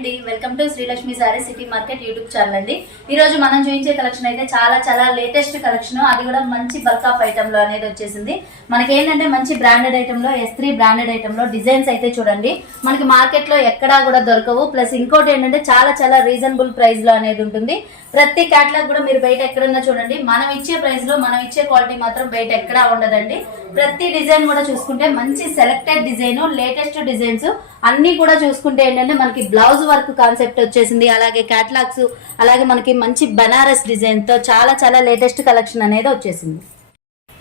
అండి. Welcome to Srilakshmi sari city market YouTube channel అండి. ఈ రోజు మనం చూపించే కలెక్షన్ అయితే చాలా చాలా లేటెస్ట్ కలెక్షన్ అది కూడా మంచి బల్క్ ఆఫ్ ఐటమ్లో అనేది వచ్చేసింది. మనకి ఏంటంటే మంచి బ్రాండెడ్ ఐటమ్లో ఎస్ త్రీ బ్రాండెడ్ ఐటమ్లో డిజైన్స్ అయితే చూడండి. మనకి మార్కెట్లో ఎక్కడా కూడా దొరకవు. ప్లస్ ఇంకోటి ఏంటంటే చాలా చాలా రీజనబుల్ ప్రైస్లో అనేది ఉంటుంది. ప్రతి క్యాటలాగ్ కూడా మీరు బయట ఎక్కడన్నా చూడండి. మనం ఇచ్చే ప్రైస్లో మనం ఇచ్చే క్వాలిటీ మాత్రం బయట ఎక్కడా ఉండదండి. ప్రతి డిజైన్ కూడా చూసుకుంటే మంచి సెలెక్టెడ్ డిజైన్ లేటెస్ట్ డిజైన్స్ అన్ని కూడా చూసుకుంటే ఏంటంటే మనకి బ్లౌజ్ వర్క్ కాన్సెప్ట్ వచ్చేసింది. అలాగే క్యాటలాగ్స్ అలాగే మనకి మంచి బనారస్ డిజైన్తో చాలా చాలా లేటెస్ట్ కలెక్షన్ అనేది వచ్చేసింది.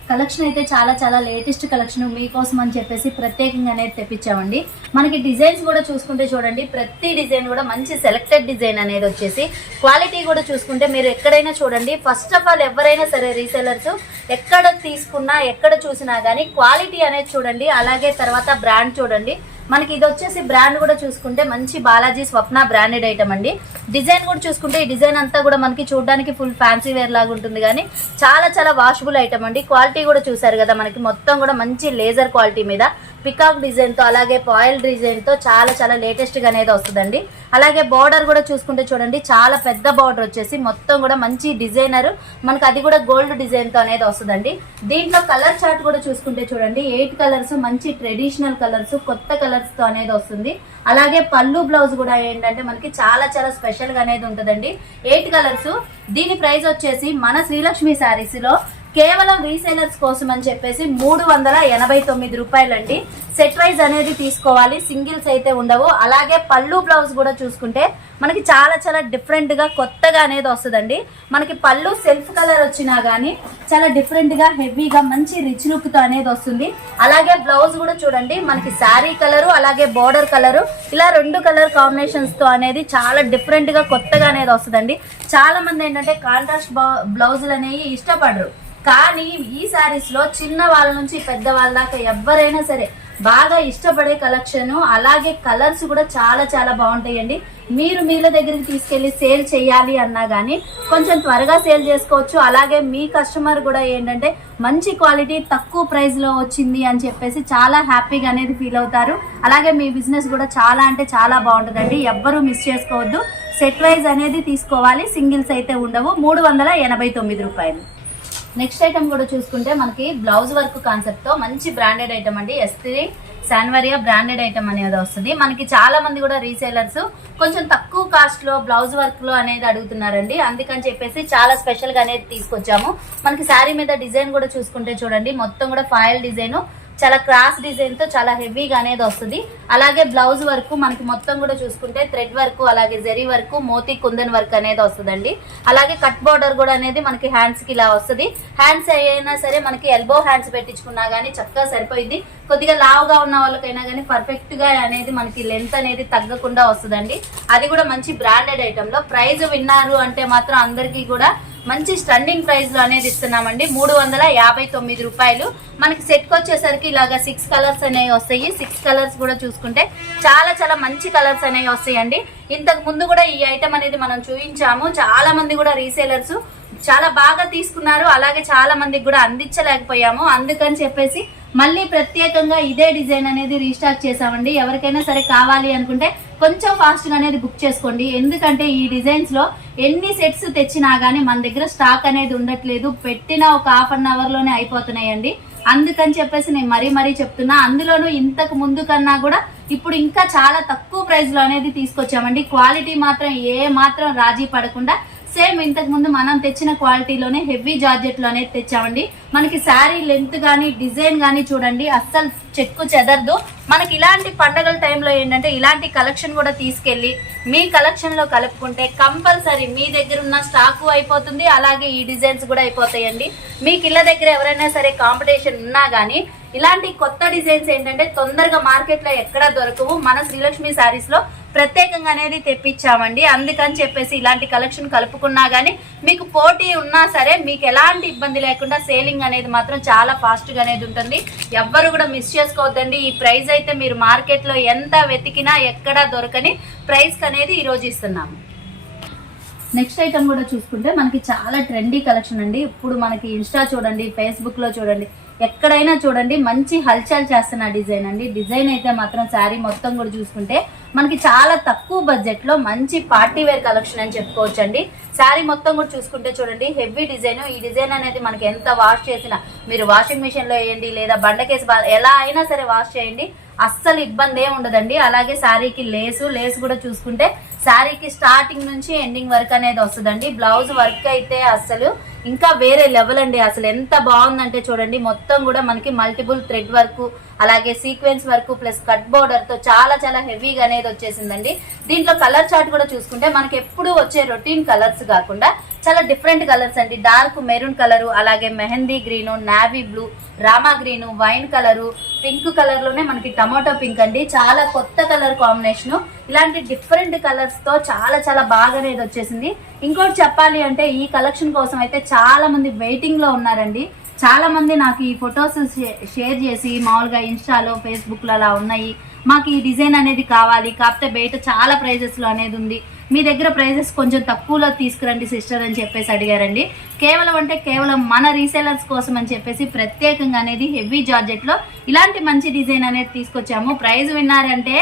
కలెక్షన్ అయితే చాలా చాలా లేటెస్ట్ కలెక్షన్ మీకోసం అని చెప్పేసి ప్రత్యేకంగా అనేది తెప్పించామండి. మనకి డిజైన్స్ కూడా చూసుకుంటే చూడండి ప్రతి డిజైన్ కూడా మంచి సెలెక్టెడ్ డిజైన్ అనేది వచ్చేసి క్వాలిటీ కూడా చూసుకుంటే మీరు ఎక్కడైనా చూడండి ఫస్ట్ ఆఫ్ ఆల్ ఎవరైనా సరే రీసెలర్స్ ఎక్కడ తీసుకున్నా ఎక్కడ చూసినా కానీ క్వాలిటీ అనేది చూడండి అలాగే తర్వాత బ్రాండ్ చూడండి. మనకి ఇది వచ్చేసి బ్రాండ్ కూడా చూసుకుంటే మంచి బాలాజీ స్వప్న బ్రాండెడ్ ఐటమ్ అండి. డిజైన్ కూడా చూసుకుంటే ఈ డిజైన్ అంతా కూడా మనకి చూడడానికి ఫుల్ ఫ్యాన్సీ వేర్ లాగా ఉంటుంది కానీ చాలా చాలా వాషబుల్ ఐటమ్ అండి. క్వాలిటీ కూడా చూసారు కదా మనకి. మొత్తం కూడా మంచి లేజర్ క్వాలిటీ మీద. పికాక్ డిజైన్తో అలాగే పాయిల్ డిజైన్తో చాలా చాలా లేటెస్ట్గా అనేది వస్తుందండి. అలాగే బార్డర్ కూడా చూసుకుంటే చూడండి చాలా పెద్ద బార్డర్ వచ్చేసి మొత్తం కూడా మంచి డిజైనర్ మనకి అది కూడా గోల్డ్ డిజైన్తో అనేది వస్తుందండి. దీంట్లో కలర్ చార్ట్ కూడా చూసుకుంటే చూడండి ఎయిట్ కలర్స్ మంచి ట్రెడిషనల్ కలర్స్ కొత్త కలర్స్తో అనేది వస్తుంది. అలాగే పళ్ళు బ్లౌజ్ కూడా ఏంటంటే మనకి చాలా చాలా స్పెషల్గా అనేది ఉంటుందండి. ఎయిట్ కలర్స్ దీని ప్రైస్ వచ్చేసి మన శ్రీలక్ష్మి శారీస్లో కేవలం రీసేలర్స్ కోసం అని చెప్పేసి మూడు వందల ఎనభై తొమ్మిది రూపాయలండి. సెట్ వైజ్ అనేది తీసుకోవాలి. సింగిల్స్ అయితే ఉండవు. అలాగే పళ్ళు బ్లౌజ్ కూడా చూసుకుంటే మనకి చాలా చాలా డిఫరెంట్గా కొత్తగా అనేది వస్తుందండి. మనకి పళ్ళు సెల్ఫ్ కలర్ వచ్చినా కానీ చాలా డిఫరెంట్గా హెవీగా మంచి రిచ్ లుక్తో అనేది వస్తుంది. అలాగే బ్లౌజ్ కూడా చూడండి. మనకి శారీ కలరు అలాగే బోర్డర్ కలరు ఇలా రెండు కలర్ కాంబినేషన్స్తో అనేది చాలా డిఫరెంట్గా కొత్తగా అనేది వస్తుందండి. చాలా మంది ఏంటంటే కాంట్రాస్ట్ బ్లౌజులు అనేవి ఇష్టపడరు. కానీ ఈ శారీస్లో చిన్న వాళ్ళ నుంచి పెద్ద వాళ్ళ దాకా ఎవరైనా సరే బాగా ఇష్టపడే కలెక్షన్ అలాగే కలర్స్ కూడా చాలా చాలా బాగుంటాయండి. మీరు మీల దగ్గరికి తీసుకెళ్ళి సేల్ చేయాలి అన్నా కానీ కొంచెం త్వరగా సేల్ చేసుకోవచ్చు. అలాగే మీ కస్టమర్ కూడా ఏంటంటే మంచి క్వాలిటీ తక్కువ ప్రైస్లో వచ్చింది అని చెప్పేసి చాలా హ్యాపీగా అనేది ఫీల్ అవుతారు. అలాగే మీ బిజినెస్ కూడా చాలా అంటే చాలా బాగుంటుందండి. ఎవ్వరూ మిస్ చేసుకోవద్దు. సెట్ వైజ్ అనేది తీసుకోవాలి. సింగిల్స్ అయితే ఉండవు. మూడు వందల ఎనభై తొమ్మిది రూపాయలు. నెక్స్ట్ ఐటమ్ కూడా చూసుకుంటే మనకి బ్లౌజ్ వర్క్ కాన్సెప్ట్తో మంచి బ్రాండెడ్ ఐటమ్ అండి. ఎస్త్రీ శాన్వరియా బ్రాండెడ్ ఐటమ్ అనేది వస్తుంది. మనకి చాలా మంది కూడా రీసేలర్స్ కొంచెం తక్కువ కాస్ట్లో బ్లౌజ్ వర్క్లో అనేది అడుగుతున్నారండి. అందుకని చెప్పేసి చాలా స్పెషల్గా అనేది తీసుకొచ్చాము. మనకి శారీ మీద డిజైన్ కూడా చూసుకుంటే చూడండి. మొత్తం కూడా ఫైల్ డిజైన్ చాలా క్రాస్ డిజైన్తో చాలా హెవీగా అనేది వస్తుంది. అలాగే బ్లౌజ్ వర్క్ మనకి మొత్తం కూడా చూసుకుంటే థ్రెడ్ వర్క్ అలాగే జెరీ వర్క్ మోతీ కుందన్ వర్క్ అనేది వస్తుందండి. అలాగే కట్ బోర్డర్ కూడా అనేది మనకి హ్యాండ్స్కి ఇలా వస్తుంది. హ్యాండ్స్ అయినా సరే మనకి ఎల్బో హ్యాండ్స్ పెట్టించుకున్నా కానీ చక్కగా సరిపోయింది కొద్దిగా లావుగా ఉన్న వాళ్ళకైనా కానీ పర్ఫెక్ట్గా అనేది మనకి లెంత్ అనేది తగ్గకుండా వస్తుందండి. అది కూడా మంచి బ్రాండెడ్ ఐటెంలో ప్రైజ్ విన్నారు అంటే మాత్రం అందరికీ కూడా మంచి స్టండింగ్ ప్రైస్లో అనేది ఇస్తున్నామండి. మూడు వందల యాభై తొమ్మిది రూపాయలు. మనకి సెట్కి వచ్చేసరికి ఇలాగా సిక్స్ కలర్స్ అనేవి వస్తాయి. సిక్స్ కలర్స్ కూడా చూసుకుంటే చాలా చాలా మంచి కలర్స్ అనేవి వస్తాయండి. ఇంతకు ముందు కూడా ఈ ఐటమ్ అనేది మనం చూపించాము. చాలా మంది కూడా రీసేలర్స్ చాలా బాగా తీసుకున్నారు. అలాగే చాలా మందికి కూడా అందించలేకపోయాము. అందుకని చెప్పేసి మళ్ళీ ప్రత్యేకంగా ఇదే డిజైన్ అనేది రీస్టార్ట్ చేసామండి ఎవరికైనా సరే కావాలి అనుకుంటే కొంచెం ఫాస్ట్గా అనేది బుక్ చేసుకోండి. ఎందుకంటే ఈ డిజైన్స్లో ఎన్ని సెట్స్ తెచ్చినా గానీ మన దగ్గర స్టాక్ అనేది ఉండట్లేదు. పెట్టిన ఒక హాఫ్ అన్ అవర్లోనే అయిపోతున్నాయండి. అందుకని చెప్పేసి నేను మరీ మరీ చెప్తున్నా. అందులోనూ ఇంతకు ముందు కన్నా కూడా ఇప్పుడు ఇంకా చాలా తక్కువ ప్రైస్లో అనేది తీసుకొచ్చామండి. క్వాలిటీ మాత్రం ఏ మాత్రం రాజీ పడకుండా సేమ్ ఇంతకు ముందు మనం తెచ్చిన క్వాలిటీలోనే హెవీ జార్జెట్ అనేది తెచ్చామండి. మనకి శారీ లెంత్ గానీ డిజైన్ గానీ చూడండి అస్సలు చెక్కు చెదరదు. మనకి ఇలాంటి పండగల టైంలో ఏంటంటే ఇలాంటి కలెక్షన్ కూడా తీసుకెళ్ళి మీ కలెక్షన్లో కలుపుకుంటే కంపల్సరీ మీ దగ్గర ఉన్న స్టాకు అయిపోతుంది అలాగే ఈ డిజైన్స్ కూడా అయిపోతాయండి. మీకు ఇళ్ళ దగ్గర ఎవరైనా సరే కాంపిటీషన్ ఉన్నా గానీ ఇలాంటి కొత్త డిజైన్స్ ఏంటంటే తొందరగా మార్కెట్లో ఎక్కడా దొరకవు. మన శ్రీలక్ష్మి శారీస్లో ప్రత్యేకంగా అనేది తెప్పించామండి. అందుకని చెప్పేసి ఇలాంటి కలెక్షన్ కలుపుకున్నా గానీ మీకు పోటీ ఉన్నా సరే మీకు ఎలాంటి ఇబ్బంది లేకుండా సేలింగ్ అనేది మాత్రం చాలా ఫాస్ట్గా అనేది ఉంటుంది. ఎవ్వరు కూడా మిస్ చేసుకోవద్దండి. ఈ ప్రైస్ అయితే మీరు మార్కెట్లో ఎంత వెతికినా ఎక్కడా దొరకని ప్రైస్ అనేది ఈ రోజు ఇస్తున్నాము. నెక్స్ట్ ఐటమ్ కూడా చూసుకుంటే మనకి చాలా ట్రెండీ కలెక్షన్ అండి. ఇప్పుడు మనకి ఇన్స్టా చూడండి ఫేస్బుక్లో చూడండి. ఎక్కడైనా చూడండి మంచి హల్చల్ చేస్తున్న డిజైన్ అండి. డిజైన్ అయితే మాత్రం శారీ మొత్తం కూడా చూసుకుంటే మనకి చాలా తక్కువ బడ్జెట్లో మంచి పార్టీ వేర్ కలెక్షన్ అని చెప్పుకోవచ్చు అండి శారీ మొత్తం కూడా చూసుకుంటే చూడండి హెవీ డిజైన్. ఈ డిజైన్ అనేది మనకి ఎంత వాష్ చేసినా మీరు వాషింగ్ మిషన్లో వేయండి లేదా బండకేసి ఎలా అయినా సరే వాష్ చేయండి. అస్సలు ఇబ్బంది ఏమి ఉండదండి. అలాగే శారీకి లేసు లేస్ కూడా చూసుకుంటే శారీకి స్టార్టింగ్ నుంచి ఎండింగ్ వర్క్ అనేది వస్తుందండి. బ్లౌజ్ వర్క్ అయితే అసలు ఇంకా వేరే లెవెల్ అండి. అసలు ఎంత బాగుందంటే చూడండి. మొత్తం కూడా మనకి మల్టిపుల్ థ్రెడ్ వర్క్ అలాగే సీక్వెన్స్ వర్క్ ప్లస్ కట్ బోర్డర్తో చాలా చాలా హెవీగా అనేది వచ్చేసిందండి. దీంట్లో కలర్ చార్ట్ కూడా చూసుకుంటే మనకి ఎప్పుడు వచ్చే రొటీన్ కలర్స్ కాకుండా చాలా డిఫరెంట్ కలర్స్ అండి. డార్క్ మెరూన్ కలరు అలాగే mehndi green navy blue Rama green wine colour pink కలర్లోనే మనకి టమాటో పింక్ అండి. చాలా కొత్త కలర్ కాంబినేషన్ ఇలాంటి డిఫరెంట్ కలర్స్తో చాలా చాలా బాగా అనేది వచ్చేసింది. ఇంకోటి చెప్పాలి అంటే ఈ కలెక్షన్ కోసం అయితే చాలా మంది వెయిటింగ్లో ఉన్నారండి. చాలా మంది నాకు ఈ ఫొటోస్ షేర్ చేసి మామూలుగా ఇన్స్టాలో ఫేస్బుక్లో అలా ఉన్నాయి. మాకు ఈ డిజైన్ అనేది కావాలి. కాకపోతే బయట చాలా ప్రైజెస్లో అనేది ఉంది. మీ దగ్గర ప్రైజెస్ కొంచెం తక్కువలో తీసుకురండి సిస్టర్ అని చెప్పేసి అడిగారండి. కేవలం అంటే కేవలం మన రీసేలర్స్ కోసం అని చెప్పేసి ప్రత్యేకంగా అనేది హెవీ జార్జెట్లో ఇలాంటి మంచి డిజైన్ అనేది తీసుకొచ్చాము. ప్రైజ్ విన్నారంటే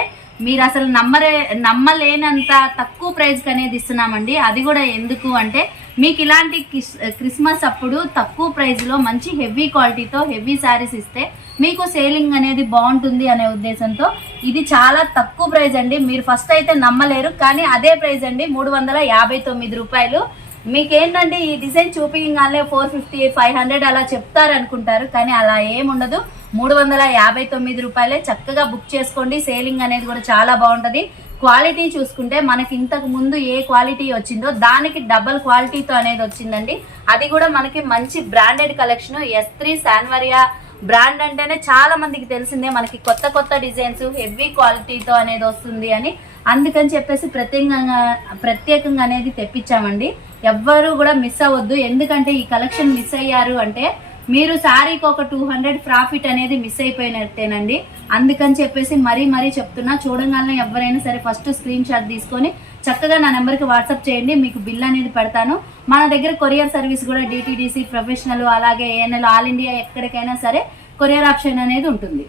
మీరు అసలు నమ్మరే నమ్మలేనంత తక్కువ ప్రైజ్కి అనేది ఇస్తున్నామండి. అది కూడా ఎందుకు అంటే మీకు ఇలాంటి క్రిస్- క్రిస్మస్ అప్పుడు తక్కువ ప్రైస్లో మంచి హెవీ క్వాలిటీతో హెవీ శారీస్ ఇస్తే మీకు సేలింగ్ అనేది బాగుంటుంది అనే ఉద్దేశంతో ఇది చాలా తక్కువ ప్రైస్ అండి. మీరు ఫస్ట్ అయితే నమ్మలేరు కానీ అదే ప్రైస్ అండి. మూడు వందల యాభై తొమ్మిది రూపాయలు. మీకు ఏంటంటే ఈ డిజైన్ చూపించగానే ఫోర్ ఫిఫ్టీ ఫైవ్ హండ్రెడ్ అలా చెప్తారనుకుంటారు కానీ అలా ఏముండదు. మూడు వందల యాభై తొమ్మిది రూపాయలే చక్కగా బుక్ చేసుకోండి. సేలింగ్ అనేది కూడా చాలా బాగుంటుంది. క్వాలిటీ చూసుకుంటే మనకి ఇంతకు ముందు ఏ క్వాలిటీ వచ్చిందో దానికి డబల్ క్వాలిటీతో అనేది వచ్చిందండి. అది కూడా మనకి మంచి branded collection S three Sanwariya brand అంటేనే చాలా మందికి తెలిసిందే మనకి కొత్త కొత్త డిజైన్స్ హెవీ క్వాలిటీతో అనేది వస్తుంది అని. అందుకని చెప్పేసి ప్రత్యేకంగా ప్రత్యేకంగా అనేది తెప్పించామండి. ఎవ్వరూ కూడా మిస్ అవ్వద్దు. ఎందుకంటే ఈ కలెక్షన్ మిస్ అయ్యారు అంటే మీరు శారీకి ఒక టూ హండ్రెడ్ ప్రాఫిట్ అనేది మిస్ అయిపోయినట్టేనండి. అందుకని చెప్పేసి మరీ మరీ చెప్తున్నా చూడగానే ఎవరైనా సరే ఫస్ట్ స్క్రీన్ షాట్ తీసుకొని చక్కగా నా నెంబర్కి వాట్సాప్ చేయండి మీకు బిల్ అనేది పెడతాను. మన దగ్గర కొరియర్ సర్వీస్ కూడా డిటీడీసీ ప్రొఫెషనల్ అలాగే ఏఎన్ఎల్ ఆల్ ఇండియా ఎక్కడికైనా సరే కొరియర్ ఆప్షన్ అనేది ఉంటుంది.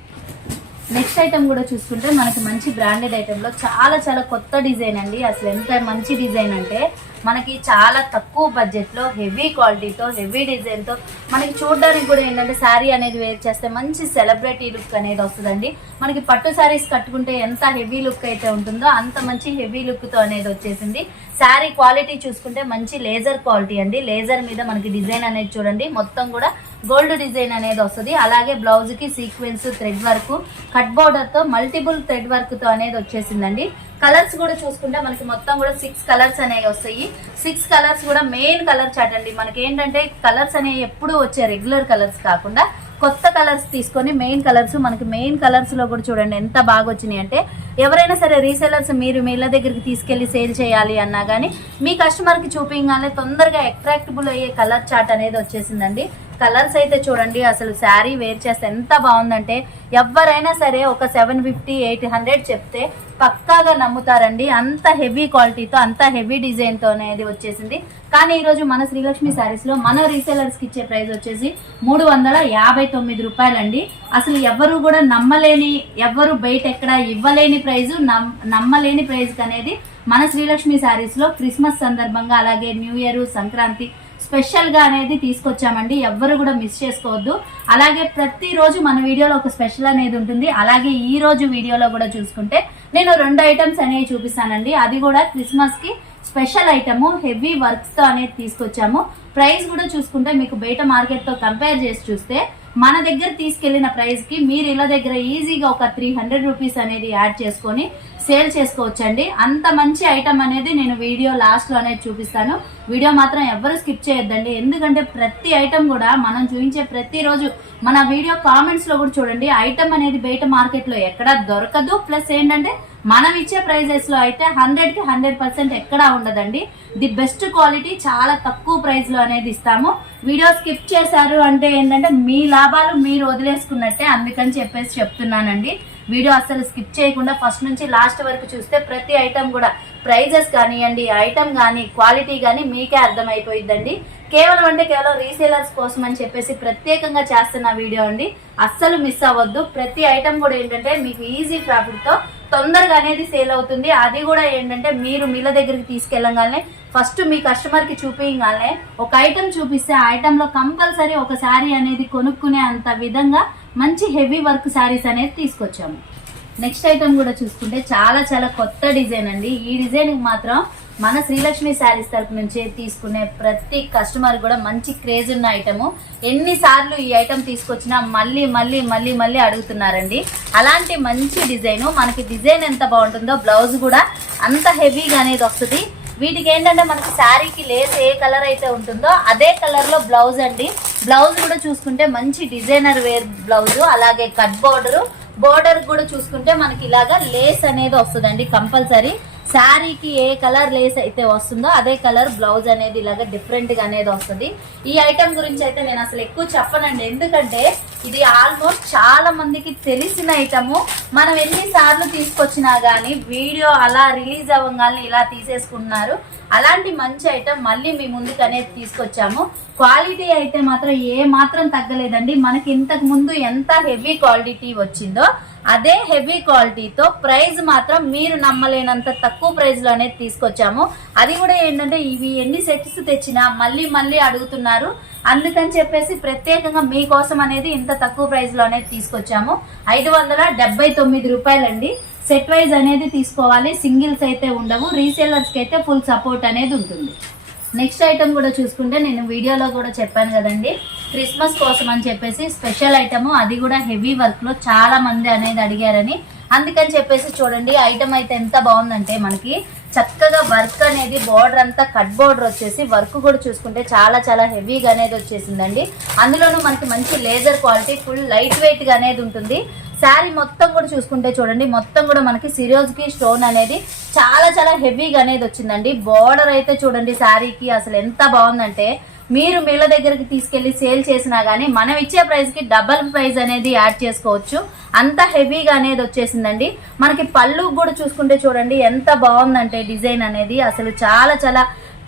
నెక్స్ట్ ఐటమ్ కూడా చూసుకుంటే మనకి మంచి బ్రాండెడ్ ఐటెంలో చాలా చాలా కొత్త డిజైన్ అండి. అసలు ఎంత మంచి డిజైన్ అంటే మనకి చాలా తక్కువ బడ్జెట్లో హెవీ క్వాలిటీతో హెవీ డిజైన్తో మనకి చూడడానికి కూడా ఏంటంటే శారీ అనేది వేర్ చేస్తే మంచి సెలబ్రిటీ లుక్ అనేది వస్తుందండి. మనకి పట్టు శారీస్ కట్టుకుంటే ఎంత హెవీ లుక్ అయితే ఉంటుందో అంత మంచి హెవీ లుక్తో అనేది వచ్చేసింది. శారీ క్వాలిటీ చూసుకుంటే మంచి లేజర్ క్వాలిటీ అండి. లేజర్ మీద మనకి డిజైన్ అనేది చూడండి. మొత్తం కూడా గోల్డ్ డిజైన్ అనేది వస్తుంది. అలాగే బ్లౌజ్కి సీక్వెన్స్ థ్రెడ్ వర్క్ కట్ బోర్డర్తో మల్టిపుల్ థ్రెడ్ వర్క్తో అనేది వచ్చేసిందండి. కలర్స్ కూడా చూసుకుంటే మనకి మొత్తం కూడా సిక్స్ కలర్స్ అనేవి వస్తాయి. సిక్స్ కలర్స్ కూడా మెయిన్ కలర్ చాట్ అండి. మనకి ఏంటంటే కలర్స్ అనేవి ఎప్పుడు వచ్చే రెగ్యులర్ కలర్స్ కాకుండా కొత్త కలర్స్ తీసుకొని మెయిన్ కలర్స్ మనకి మెయిన్ కలర్స్లో కూడా చూడండి ఎంత బాగా వచ్చినాయి అంటే ఎవరైనా సరే రీసెలర్స్ మీరు మీ ఇళ్ళ దగ్గరికి తీసుకెళ్ళి సేల్ చేయాలి అన్నా కానీ మీ కస్టమర్కి కి తొందరగా అట్రాక్టబుల్ అయ్యే కలర్ చాట్ అనేది వచ్చేసిందండి. కలర్స్ అయితే చూడండి అసలు శారీ వేర్ చేస్తే ఎంత బాగుందంటే ఎవరైనా సరే ఒక సెవెన్ ఫిఫ్టీ ఎయిట్ హండ్రెడ్ చెప్తే పక్కాగా నమ్ముతారండి. అంత హెవీ క్వాలిటీతో అంత హెవీ డిజైన్ అనేది వచ్చేసింది. కానీ ఈరోజు మన శ్రీలక్ష్మి శారీస్లో మన రీసేలర్స్కి ఇచ్చే ప్రైస్ వచ్చేసి మూడు వందల యాభై తొమ్మిది రూపాయలండి. అసలు ఎవరు కూడా నమ్మలేని ఎవరు బయట ఎక్కడ ఇవ్వలేని ప్రైజ్ నమ్మలేని ప్రైజ్ అనేది మన శ్రీలక్ష్మి శారీస్లో క్రిస్మస్ సందర్భంగా అలాగే న్యూ ఇయర్ సంక్రాంతి స్పెషల్గా అనేది తీసుకొచ్చామండి. ఎవ్వరు కూడా మిస్ చేసుకోవద్దు. అలాగే ప్రతిరోజు మన వీడియోలో ఒక స్పెషల్ అనేది ఉంటుంది. అలాగే ఈ రోజు వీడియోలో కూడా చూసుకుంటే నేను రెండు ఐటమ్స్ అనేవి చూపిస్తానండి. అది కూడా క్రిస్మస్కి స్పెషల్ ఐటమ్ హెవీ వర్క్స్తో అనేది తీసుకొచ్చాము. ప్రైస్ కూడా చూసుకుంటే మీకు బయట మార్కెట్తో కంపేర్ చేసి చూస్తే మన దగ్గర తీసుకెళ్ళిన ప్రైస్కి మీరు ఇళ్ళ దగ్గర ఈజీగా ఒక త్రీ హండ్రెడ్ రూపీస్ అనేది యాడ్ చేసుకొని సేల్ చేసుకోవచ్చండి. అంత మంచి ఐటమ్ అనేది నేను వీడియో లాస్ట్లో అనేది చూపిస్తాను. వీడియో మాత్రం ఎవరు స్కిప్ చేయొద్దండి. ఎందుకంటే ప్రతి ఐటమ్ కూడా మనం చూపించే ప్రతిరోజు మన వీడియో కామెంట్స్లో కూడా చూడండి. ఐటమ్ అనేది బయట మార్కెట్లో ఎక్కడ దొరకదు. ప్లస్ ఏంటంటే మనం ఇచ్చే ప్రైజెస్లో అయితే హండ్రెడ్కి హండ్రెడ్ పర్సెంట్ ఎక్కడా ఉండదండి. ది బెస్ట్ క్వాలిటీ చాలా తక్కువ ప్రైస్లో అనేది ఇస్తాము. వీడియో స్కిప్ చేశారు అంటే ఏంటంటే మీ లాభాలు మీరు వదిలేసుకున్నట్టే అందుకని చెప్పేసి చెప్తున్నానండి. వీడియో అసలు స్కిప్ చేయకుండా ఫస్ట్ నుంచి లాస్ట్ వరకు చూస్తే ప్రతి ఐటమ్ కూడా ప్రైజెస్ కానివ్వండి ఐటమ్ కానీ క్వాలిటీ కానీ మీకే అర్థమైపోయిద్దండి. కేవలం అంటే కేవలం రీసేలర్స్ కోసం అని చెప్పేసి ప్రత్యేకంగా చేస్తున్న వీడియో అండి. అస్సలు మిస్ అవ్వద్దు. ప్రతి ఐటమ్ కూడా ఏంటంటే మీకు ఈజీ ప్రాఫిట్తో తొందరగా అనేది సేల్ అవుతుంది. అది కూడా ఏంటంటే మీరు మీల దగ్గరికి తీసుకెళ్ళగానే ఫస్ట్ మీ కస్టమర్కి చూపించగానే ఒక ఐటమ్ చూపిస్తే ఆ ఐటమ్లో కంపల్సరీ ఒక శారీ అనేది కొనుక్కునే అంత విధంగా మంచి హెవీ వర్క్ శారీస్ అనేది తీసుకొచ్చాము. నెక్స్ట్ ఐటమ్ కూడా చూసుకుంటే చాలా చాలా కొత్త డిజైన్ అండి. ఈ డిజైన్ మాత్రం మన శ్రీలక్ష్మి శారీస్ తరపు నుంచి తీసుకునే ప్రతి కస్టమర్ కూడా మంచి క్రేజ్ ఉన్న ఐటమ్ ఎన్నిసార్లు ఈ ఐటమ్ తీసుకొచ్చినా మళ్ళీ మళ్ళీ మళ్ళీ మళ్ళీ అడుగుతున్నారండి. అలాంటి మంచి డిజైన్ మనకి డిజైన్ ఎంత బాగుంటుందో బ్లౌజ్ కూడా అంత హెవీగా అనేది వస్తుంది వీటికి ఏంటంటే మనకి శారీకి లేస్ ఏ కలర్ అయితే ఉంటుందో అదే కలర్లో బ్లౌజ్ అండి. బ్లౌజ్ కూడా చూసుకుంటే మంచి డిజైనర్ వేర్ బ్లౌజ్ అలాగే కట్ బోర్డరు బోర్డర్ కూడా చూసుకుంటే మనకి ఇలాగా లేస్ అనేది వస్తుందండి కంపల్సరీ శారీకి ఏ కలర్ లేస్ అయితే వస్తుందో అదే కలర్ బ్లౌజ్ అనేది ఇలాగ డిఫరెంట్గా అనేది వస్తుంది. ఈ ఐటమ్ గురించి అయితే నేను అసలు ఎక్కువ చెప్పనండి. ఎందుకంటే ఇది ఆల్మోస్ట్ చాలా మందికి తెలిసిన ఐటము మనం ఎన్నిసార్లు తీసుకొచ్చినా గానీ వీడియో అలా రిలీజ్ అవ్వగానే ఇలా తీసేసుకుంటున్నారు. అలాంటి మంచి ఐటమ్ మళ్ళీ మీ ముందుకు అనేది తీసుకొచ్చాము. క్వాలిటీ అయితే మాత్రం ఏ మాత్రం తగ్గలేదండి. మనకి ఇంతకు ముందు ఎంత హెవీ క్వాలిటీ వచ్చిందో అదే హెవీ క్వాలిటీతో ప్రైస్ మాత్రం మీరు నమ్మలేనంత తక్కువ ప్రైజ్లో అనేది తీసుకొచ్చాము. అది కూడా ఏంటంటే ఇవి ఎన్ని సెట్స్ తెచ్చినా మళ్ళీ మళ్ళీ అడుగుతున్నారు. అందుకని చెప్పేసి ప్రత్యేకంగా మీకోసం అనేది ఇంత తక్కువ ప్రైజ్లో అనేది తీసుకొచ్చాము. ఐదు వందల డెబ్బై తొమ్మిది రూపాయలండి. సెట్ వైజ్ అనేది తీసుకోవాలి. సింగిల్స్ అయితే ఉండవు. రీసేలర్స్కి అయితే ఫుల్ సపోర్ట్ అనేది ఉంటుంది. నెక్స్ట్ ఐటమ్ కూడా చూసుకుంటే నేను వీడియోలో కూడా చెప్పాను కదండి. క్రిస్మస్ కోసం అని చెప్పేసి స్పెషల్ ఐటమ్ అది కూడా హెవీ వర్క్లో చాలా మంది అనేది అడిగారని. అందుకని చెప్పేసి చూడండి ఐటమ్ అయితే ఎంత బాగుందంటే మనకి చక్కగా వర్క్ అనేది బార్డర్ అంతా కట్ బార్డర్ వచ్చేసి వర్క్ కూడా చూసుకుంటే చాలా చాలా హెవీగా అనేది వచ్చేసిందండి. అందులోనూ మనకి మంచి లేజర్ క్వాలిటీ ఫుల్ లైట్ వెయిట్గా అనేది ఉంటుంది. శారీ మొత్తం కూడా చూసుకుంటే చూడండి మొత్తం కూడా మనకి సిరోజ్కి స్టోన్ అనేది చాలా చాలా హెవీగా అనేది వచ్చిందండి. బార్డర్ అయితే చూడండి శారీకి అసలు ఎంత బాగుందంటే మీరు మిల్ల దగ్గరికి తీసుకెళ్ళి సేల్ చేసినా గానీ మనం ఇచ్చే ప్రైస్కి డబల్ ప్రైస్ అనేది యాడ్ చేసుకోవచ్చు. అంత హెవీగా అనేది వచ్చేసిందండి. మనకి పళ్ళు కూడా చూసుకుంటే చూడండి ఎంత బాగుందంటే డిజైన్ అనేది అసలు చాలా చాలా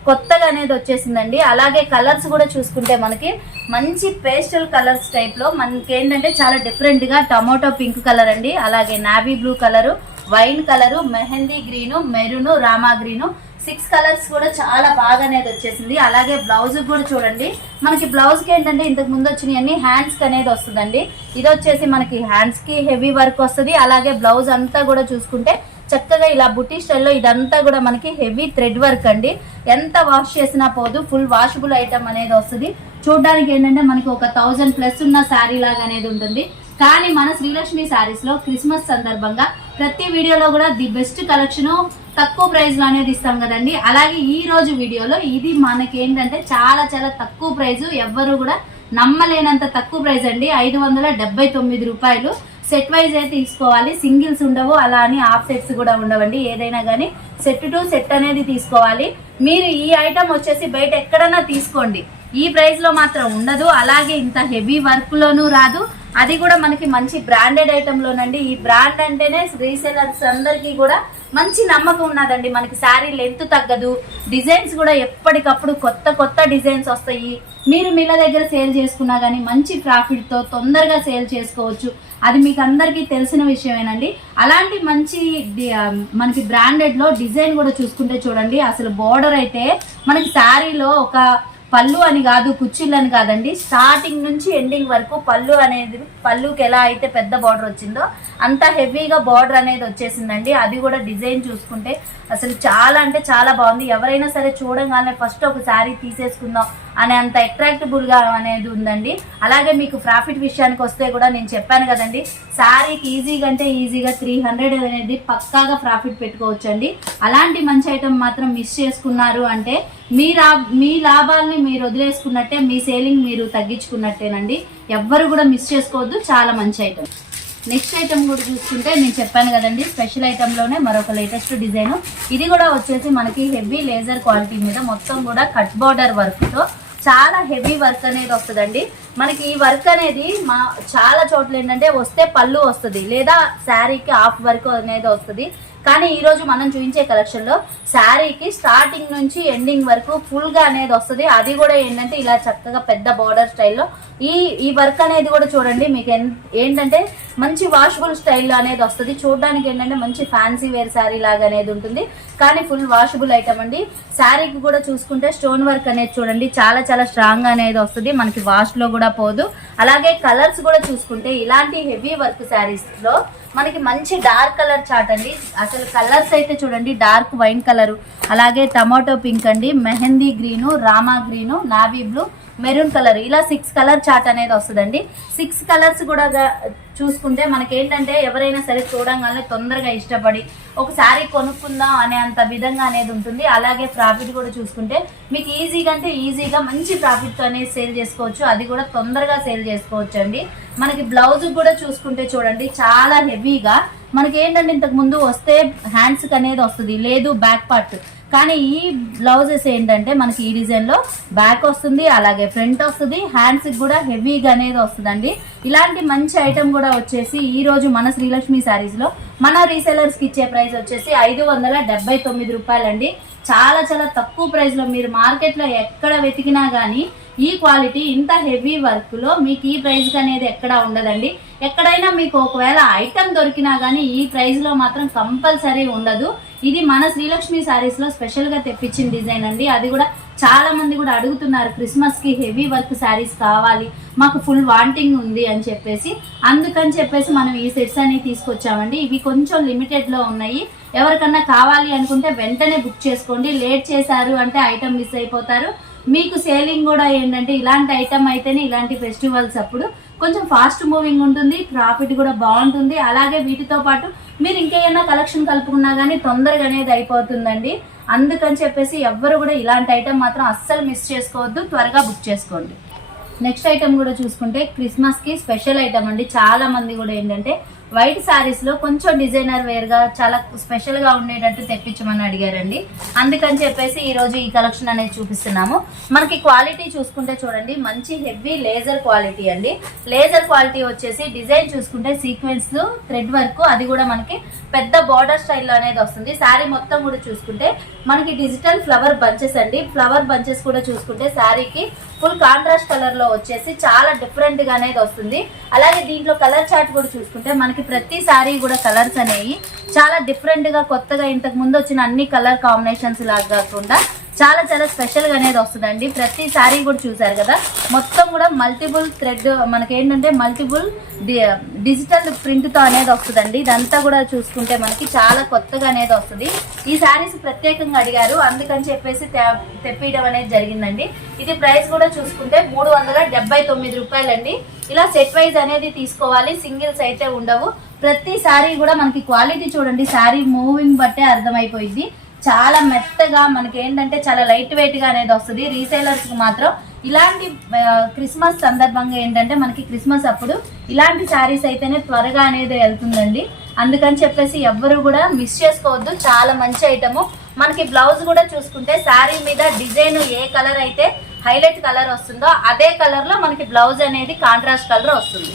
కొత్తగా అనేది వచ్చేసిందండి. అలాగే కలర్స్ కూడా చూసుకుంటే మనకి మంచి పేస్టల్ కలర్స్ టైప్లో మనకి ఏంటంటే చాలా డిఫరెంట్గా టమోటో టమాటో పింక్ కలర్ అండి. అలాగే navy blue colour wine colour mehndi green maroon Rama green. Six colours కూడా చాలా బాగా అనేది వచ్చేసింది. అలాగే బ్లౌజ్ కూడా చూడండి. మనకి బ్లౌజ్కి ఏంటంటే ఇంతకు ముందు వచ్చినవన్నీ హ్యాండ్స్కి అనేది వస్తుందండి. ఇది వచ్చేసి మనకి హ్యాండ్స్కి హెవీ వర్క్ వస్తుంది. అలాగే బ్లౌజ్ అంతా కూడా చూసుకుంటే చక్కగా ఇలా బుటీ స్టైల్లో ఇదంతా కూడా మనకి హెవీ థ్రెడ్ వర్క్ అండి. ఎంత వాష్ చేసినా పోదు ఫుల్ వాషబుల్ ఐటమ్ అనేది వస్తుంది. చూడడానికి ఏంటంటే మనకి ఒక థౌజండ్ ప్లస్ ఉన్న శారీ లాగా అనేది ఉంటుంది. కానీ మన శ్రీలక్ష్మి శారీస్లో క్రిస్మస్ సందర్భంగా ప్రతి వీడియోలో కూడా ది బెస్ట్ కలెక్షన్ తక్కువ ప్రైస్లో అనేది ఇస్తాం కదండి. అలాగే ఈ రోజు వీడియోలో ఇది మనకి ఏంటంటే చాలా చాలా తక్కువ ప్రైస్. ఎవ్వరు కూడా నమ్మలేనంత తక్కువ ప్రైస్ అండి. ఐదు వందల డెబ్బై తొమ్మిది రూపాయలు. సెట్ వైజ్ అయితే తీసుకోవాలి. సింగిల్స్ ఉండవు. అలా అని హాఫ్ సెట్స్ కూడా ఉండవండి. ఏదైనా కానీ సెట్ టు సెట్ అనేది తీసుకోవాలి. మీరు ఈ ఐటమ్ వచ్చేసి బయట ఎక్కడన్నా తీసుకోండి. ఈ ప్రైస్లో మాత్రం ఉండదు. అలాగే ఇంత హెవీ వర్క్ లోనూ రాదు. అది కూడా మనకి మంచి బ్రాండెడ్ ఐటెంలోనండి ఈ బ్రాండ్ అంటేనే రీసెలర్స్ అందరికీ కూడా మంచి నమ్మకం ఉన్నదండి. మనకి శారీ లెంత్ తగ్గదు. డిజైన్స్ కూడా ఎప్పటికప్పుడు కొత్త కొత్త డిజైన్స్ వస్తాయి. మీరు మీల దగ్గర సేల్ చేసుకున్నా కానీ మంచి ప్రాఫిట్తో తొందరగా సేల్ చేసుకోవచ్చు. అది మీకు అందరికీ తెలిసిన విషయమేనండి. అలాంటి మంచి మనకి బ్రాండెడ్లో డిజైన్ కూడా చూసుకుంటే చూడండి. అసలు బోర్డర్ అయితే మనకి శారీలో ఒక పళ్ళు అని కాదు కుచ్చిళ్ళు అని కాదండి. స్టార్టింగ్ నుంచి ఎండింగ్ వరకు పళ్ళు అనేది పళ్ళుకి ఎలా అయితే పెద్ద బార్డర్ వచ్చిందో అంత హెవీగా బార్డర్ అనేది వచ్చేసిందండి. అది కూడా డిజైన్ చూసుకుంటే అసలు చాలా అంటే చాలా బాగుంది. ఎవరైనా సరే చూడగానే ఫస్ట్ ఒక శారీ తీసేసుకుందాం అనే అంత అట్రాక్టబుల్గా అనేది ఉందండి. అలాగే మీకు ప్రాఫిట్ విషయానికి వస్తే కూడా నేను చెప్పాను కదండి శారీకి ఈజీగా అంటే ఈజీగా త్రీ హండ్రెడ్ అనేది పక్కాగా ప్రాఫిట్ పెట్టుకోవచ్చండి. అలాంటి మంచి ఐటమ్ మాత్రం మిస్ చేసుకున్నారు అంటే మీ లా మీ లాభాలని మీరు వదిలేసుకున్నట్టే మీ సేలింగ్ మీరు తగ్గించుకున్నట్టేనండి. ఎవ్వరు కూడా మిస్ చేసుకోవద్దు. చాలా మంచి ఐటమ్ నెక్స్ట్ ఐటమ్ కూడా చూసుకుంటే నేను చెప్పాను కదండి స్పెషల్ ఐటమ్లోనే మరొక లేటెస్ట్ డిజైన్. ఇది కూడా వచ్చేసి మనకి హెవీ లేజర్ క్వాలిటీ మీద మొత్తం కూడా కట్ బోర్డర్ వర్క్తో చాలా హెవీ వర్క్ అనేది వస్తుందండి. మనకి ఈ వర్క్ అనేది మా చాలా చోట్ల ఏంటంటే వస్తే పళ్ళు వస్తుంది లేదా శారీకి హాఫ్ వర్క్ అనేది వస్తుంది. కానీ ఈరోజు మనం చూపించే కలెక్షన్లో శారీకి స్టార్టింగ్ నుంచి ఎండింగ్ వరకు ఫుల్గా అనేది వస్తుంది. అది కూడా ఏంటంటే ఇలా చక్కగా పెద్ద బార్డర్ స్టైల్లో ఈ ఈ వర్క్ అనేది కూడా చూడండి మీకు ఏంటంటే మంచి వాషబుల్ స్టైల్లో అనేది వస్తుంది. చూడడానికి ఏంటంటే మంచి ఫ్యాన్సీ వేర్ శారీ లాగా అనేది ఉంటుంది. కానీ ఫుల్ వాషబుల్ ఐటమ్ అండి. శారీకి కూడా చూసుకుంటే స్టోన్ వర్క్ అనేది చూడండి చాలా చాలా స్ట్రాంగ్ అనేది వస్తుంది. మనకి వాష్లో కూడా పోదు. అలాగే కలర్స్ కూడా చూసుకుంటే ఇలాంటి హెవీ వర్క్ శారీస్లో మనకి మంచి డార్క్ కలర్ చాట్ అండి. అసలు కలర్స్ అయితే చూడండి డార్క్ వైన్ కలర్. అలాగే టమాటో పింక్ అండి mehndi green Rama green navy blue maroon colour. ఇలా సిక్స్ కలర్ చార్ట్ అనేది వస్తుందండి. సిక్స్ కలర్స్ కూడా చూసుకుంటే మనకి ఏంటంటే ఎవరైనా సరే చూడంగానే తొందరగా ఇష్టపడి ఒకసారి కొనుక్కుందాం అనే అంత విధంగా అనేది ఉంటుంది. అలాగే ప్రాఫిట్ కూడా చూసుకుంటే మీకు ఈజీగా అంటే ఈజీగా మంచి ప్రాఫిట్ అనేది సేల్ చేసుకోవచ్చు. అది కూడా తొందరగా సేల్ చేసుకోవచ్చు అండి మనకి బ్లౌజ్ కూడా చూసుకుంటే చూడండి చాలా హెవీగా. మనకి ఏంటంటే ఇంతకు ముందు వస్తే హ్యాండ్స్కి అనేది వస్తుంది లేదు బ్యాక్ పార్ట్. కానీ ఈ బ్లౌజెస్ ఏంటంటే మనకి ఈ డిజైన్లో బ్యాక్ వస్తుంది అలాగే ఫ్రంట్ వస్తుంది హ్యాండ్స్కి కూడా హెవీగా అనేది వస్తుందండి. ఇలాంటి మంచి ఐటమ్ కూడా వచ్చేసి ఈ రోజు మన శ్రీలక్ష్మి శారీస్లో మన రీసెలర్స్కి ఇచ్చే ప్రైస్ వచ్చేసి ఐదు వందల డెబ్బై తొమ్మిది రూపాయలండి. చాలా చాలా తక్కువ ప్రైస్లో మీరు మార్కెట్లో ఎక్కడ వెతికినా కానీ ఈ క్వాలిటీ ఇంత హెవీ వర్క్లో మీకు ఈ ప్రైస్ అనేది ఎక్కడా ఉండదండి. ఎక్కడైనా మీకు ఒకవేళ ఐటమ్ దొరికినా గానీ ఈ ప్రైస్లో మాత్రం కంపల్సరీ ఉండదు. ఇది మన శ్రీలక్ష్మి శారీస్లో లో స్పెషల్గా తెప్పించిన డిజైన్ అండి. అది కూడా చాలా మంది కూడా అడుగుతున్నారు క్రిస్మస్కి హెవీ వర్క్ శారీస్ కావాలి మాకు ఫుల్ వాంటింగ్ ఉంది అని చెప్పేసి. అందుకని చెప్పేసి మనం ఈ సెట్స్ అనేవి తీసుకొచ్చామండి. ఇవి కొంచెం లిమిటెడ్లో ఉన్నాయి. ఎవరికన్నా కావాలి అనుకుంటే వెంటనే బుక్ చేసుకోండి. లేట్ చేశారు అంటే ఐటమ్ మిస్ అయిపోతారు. మీకు సేలింగ్ కూడా ఏంటంటే ఇలాంటి ఐటమ్ అయితేనే ఇలాంటి ఫెస్టివల్స్ అప్పుడు కొంచెం ఫాస్ట్ మూవింగ్ ఉంటుంది ప్రాఫిట్ కూడా బాగుంటుంది. అలాగే వీటితో పాటు మీరు ఇంకేమైనా కలెక్షన్ కలుపుకున్నా కానీ తొందరగా అనేది అయిపోతుందండి. అందుకని చెప్పేసి ఎవ్వరు కూడా ఇలాంటి ఐటమ్ మాత్రం అస్సలు మిస్ చేసుకోవద్దు. త్వరగా బుక్ చేసుకోండి. నెక్స్ట్ ఐటమ్ కూడా చూసుకుంటే క్రిస్మస్కి స్పెషల్ ఐటమ్ అండి. చాలా మంది కూడా ఏంటంటే వైట్ శారీస్లో కొంచెం డిజైనర్ వేర్గా చాలా స్పెషల్గా ఉండేటట్టు తెప్పించమని అడిగారండి. అందుకని చెప్పేసి ఈ రోజు ఈ కలెక్షన్ అనేది చూపిస్తున్నాము. మనకి క్వాలిటీ చూసుకుంటే చూడండి మంచి హెవీ లేజర్ క్వాలిటీ అండి. లేజర్ క్వాలిటీ వచ్చేసి డిజైన్ చూసుకుంటే సీక్వెన్స్ థ్రెడ్ వర్క్ అది కూడా మనకి పెద్ద బార్డర్ స్టైల్లో అనేది వస్తుంది. శారీ మొత్తం కూడా చూసుకుంటే మనకి డిజిటల్ ఫ్లవర్ బంచెస్ అండి. ఫ్లవర్ బంచెస్ కూడా చూసుకుంటే శారీకి ఫుల్ కాంట్రాస్ట్ కలర్లో వచ్చేసి చాలా డిఫరెంట్గా అనేది వస్తుంది. అలాగే దీంట్లో కలర్ చార్ట్ కూడా చూసుకుంటే మనకి ప్రతి శారీ కూడా కలర్స్ అనేవి చాలా డిఫరెంట్గా కొత్తగా ఇంతకు ముందు వచ్చిన అన్ని కలర్ కాంబినేషన్స్ లాగా కాకుండా చాలా చాలా స్పెషల్గా అనేది వస్తుందండి. ప్రతి శారీ కూడా చూసారు కదా? మొత్తం కూడా మల్టిపుల్ థ్రెడ్ మనకి ఏంటంటే మల్టిపుల్ డిజిటల్ ప్రింట్తో అనేది వస్తుందండి. ఇదంతా కూడా చూసుకుంటే మనకి చాలా కొత్తగా అనేది వస్తుంది. ఈ శారీస్ ప్రత్యేకంగా అడిగారు. అందుకని చెప్పేసి తె- తెప్పియడం అనేది జరిగిందండి. ఇది ప్రైస్ కూడా చూసుకుంటే మూడు వందల డెబ్బై తొమ్మిది రూపాయలండి. ఇలా సెట్ వైజ్ అనేది తీసుకోవాలి. సింగిల్స్ అయితే ఉండవు. ప్రతి శారీ కూడా మనకి క్వాలిటీ చూడండి. శారీ మూవింగ్ బట్టే అర్థమైపోయింది. చాలా మెత్తగా మనకి ఏంటంటే చాలా లైట్ వెయిట్గా అనేది వస్తుంది. రీసేలర్స్కి మాత్రం ఇలాంటి క్రిస్మస్ సందర్భంగా ఏంటంటే మనకి క్రిస్మస్ అప్పుడు ఇలాంటి శారీస్ అయితేనే త్వరగా అనేది వెళ్తుందండి. అందుకని చెప్పేసి ఎవ్వరు కూడా మిస్ చేసుకోవద్దు. చాలా మంచి ఐటము మనకి బ్లౌజ్ కూడా చూసుకుంటే శారీ మీద డిజైన్ ఏ కలర్ అయితే హైలైట్ కలర్ వస్తుందో అదే కలర్లో మనకి బ్లౌజ్ అనేది కాంట్రాస్ట్ కలర్ వస్తుంది.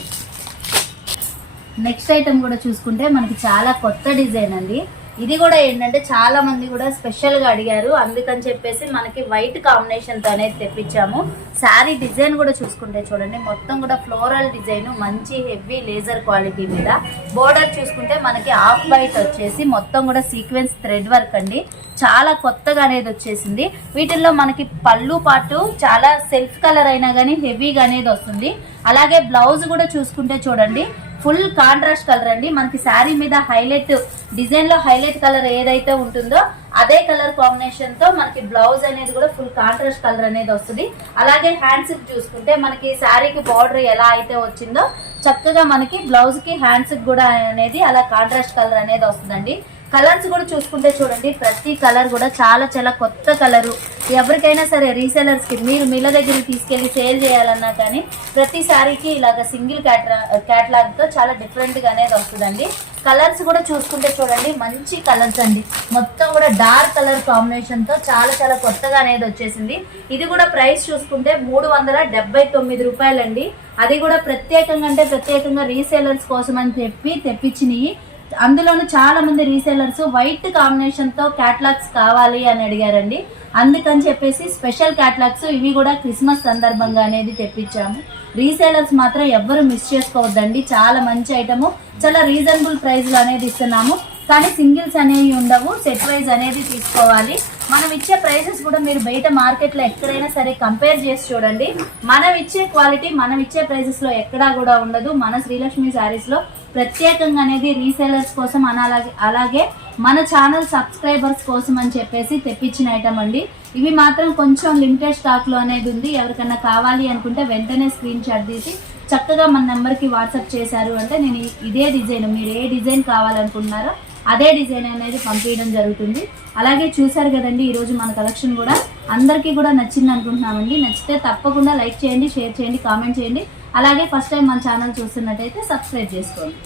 నెక్స్ట్ ఐటమ్ కూడా చూసుకుంటే మనకి చాలా కొత్త డిజైన్ అండి. ఇది కూడా ఏంటంటే చాలా మంది కూడా స్పెషల్గా అడిగారు. అందుకని చెప్పేసి మనకి వైట్ కాంబినేషన్తో అనేది తెప్పించాము. శారీ డిజైన్ కూడా చూసుకుంటే చూడండి మొత్తం కూడా ఫ్లోరల్ డిజైన్ మంచి హెవీ లేజర్ క్వాలిటీ మీద. బోర్డర్ చూసుకుంటే మనకి ఆఫ్ వైట్ వచ్చేసి మొత్తం కూడా సీక్వెన్స్ థ్రెడ్ వర్క్ అండి. చాలా కొత్తగా అనేది వచ్చేసింది. వీటిల్లో మనకి పళ్ళు పాటు చాలా సెల్ఫ్ కలర్ అయినా కానీ హెవీగా అనేది వస్తుంది. అలాగే బ్లౌజ్ కూడా చూసుకుంటే చూడండి ఫుల్ కాంట్రాస్ట్ కలర్ అండి. మనకి శారీ మీద హైలైట్ డిజైన్లో హైలైట్ కలర్ ఏదైతే ఉంటుందో అదే కలర్ కాంబినేషన్తో మనకి బ్లౌజ్ అనేది కూడా ఫుల్ కాంట్రాస్ట్ కలర్ అనేది వస్తుంది. అలాగే హ్యాండ్స్ చూసుకుంటే మనకి శారీకి బార్డర్ ఎలా అయితే వచ్చిందో చక్కగా మనకి బ్లౌజ్కి హ్యాండ్స్ కూడా అనేది అలా కాంట్రాస్ట్ కలర్ అనేది వస్తుందండి. కలర్స్ కూడా చూసుకుంటే చూడండి ప్రతి కలర్ కూడా చాలా చాలా కొత్త కలరు. ఎవరికైనా సరే రీసెలర్స్కి మీరు మిల్ల దగ్గరికి తీసుకెళ్ళి సేల్ చేయాలన్నా కానీ ప్రతి సారీకి ఇలాగ సింగిల్ క్యాటలాగ్తో చాలా డిఫరెంట్గా అనేది వస్తుందండి. కలర్స్ కూడా చూసుకుంటే చూడండి మంచి కలర్స్ అండి. మొత్తం కూడా డార్క్ కలర్ కాంబినేషన్తో చాలా చాలా కొత్తగా అనేది వచ్చేసింది. ఇది కూడా ప్రైస్ చూసుకుంటే మూడు వందల డెబ్బై తొమ్మిది రూపాయలండి. అది కూడా ప్రత్యేకంగా అంటే ప్రత్యేకంగా రీసేలర్స్ కోసం అని చెప్పి తెప్పించినవి. అందులోనూ చాలా మంది రీసేలర్స్ వైట్ కాంబినేషన్తో క్యాట్లాగ్స్ కావాలి అని అడిగారండి. అందుకని చెప్పేసి స్పెషల్ క్యాట్లాగ్స్ ఇవి కూడా క్రిస్మస్ సందర్భంగా అనేది తెప్పించాము. రీసేలర్స్ మాత్రం ఎవ్వరు మిస్ చేసుకోవద్దండి. చాలా మంచి ఐటము చాలా రీజనబుల్ ప్రైస్లో అనేది ఇస్తున్నాము. కానీ సింగిల్స్ అనేవి ఉండవు సెట్ వైజ్ అనేది తీసుకోవాలి. మనం ఇచ్చే ప్రైసెస్ కూడా మీరు బయట మార్కెట్లో ఎక్కడైనా సరే కంపేర్ చేసి చూడండి. మనం ఇచ్చే క్వాలిటీ మనం ఇచ్చే ప్రైసెస్లో ఎక్కడా కూడా ఉండదు. మన శ్రీలక్ష్మి శారీస్లో ప్రత్యేకంగా అనేది రీసేలర్స్ కోసం అని అలాగే అలాగే మన ఛానల్ సబ్స్క్రైబర్స్ కోసం అని చెప్పేసి తెప్పించిన ఐటమ్ అండి. ఇవి మాత్రం కొంచెం లిమిటెడ్ స్టాక్లో అనేది ఉంది. ఎవరికన్నా కావాలి అనుకుంటే వెంటనే స్క్రీన్ షాట్ తీసి చక్కగా మన నెంబర్కి వాట్సాప్ చేశారు అంటే నేను ఇదే డిజైన్ మీరు ఏ డిజైన్ కావాలనుకుంటున్నారో అదే డిజైన్ అనేది పంపించడం జరుగుతుంది. అలాగే చూసారు కదండి ఈరోజు మన కలెక్షన్ కూడా. అందరికీ కూడా నచ్చింది అనుకుంటున్నామండి. నచ్చితే తప్పకుండా లైక్ చేయండి షేర్ చేయండి కామెంట్ చేయండి. అలాగే ఫస్ట్ టైం మన ఛానల్ చూస్తున్నట్టయితే సబ్స్క్రైబ్ చేసుకోండి.